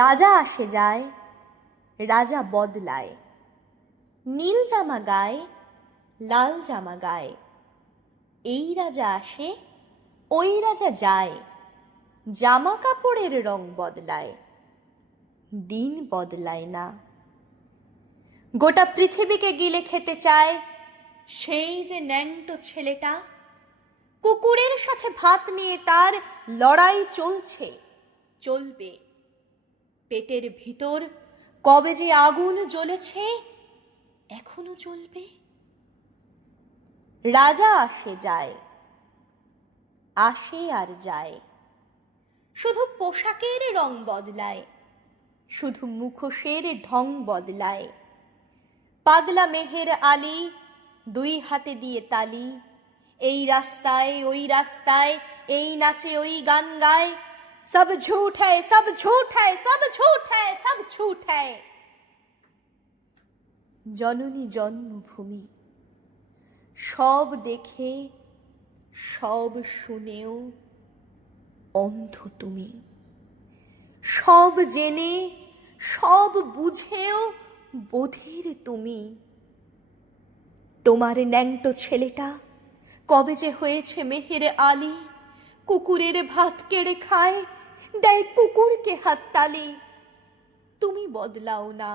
রাজা আসে যায় রাজা বদলায় নীল জামা গায় লাল জামা গায় এই রাজা আসে ওই রাজা যায় জামা কাপড়ের রং বদলায় দিন বদলায় না গোটা পৃথিবীকে গিলে খেতে চায় সেই যে ন্যাংটো ছেলেটা কুকুরের সাথে ভাত নিয়ে তার লড়াই চলছে চলবে পেটের ভিতর কবে যে আগুন জ্বলেছে এখনো চলবে রাজা আসে যায় আসে আর যায় শুধু পোশাকের রং বদলায় শুধু মুখোশের ঢং বদলায় পাগলা মেহের আলী দুই হাতে দিয়ে তালি এই রাস্তায় ওই রাস্তায় এই নাচে ওই গান গায় সব ঝুঠ है सब झूठ है सब झूठ है सब झूठ है জননী জন্মভূমি সব দেখে সব শুনেও অন্ধ তুমি সব জেনে সব বুঝেও বোধের তুমি তোমার ন্যাংটো ছেলেটা কবে যে হয়েছে মেহের আলী কুকুরের ভাত কেড়ে খায় দেয় কুকুরকে হাততালি তুমি বদলাও না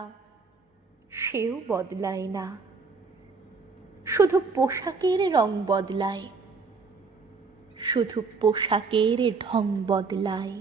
সেও বদলায় না শুধু পোশাকের রং বদলায় শুধু পোশাকের ঢং বদলায়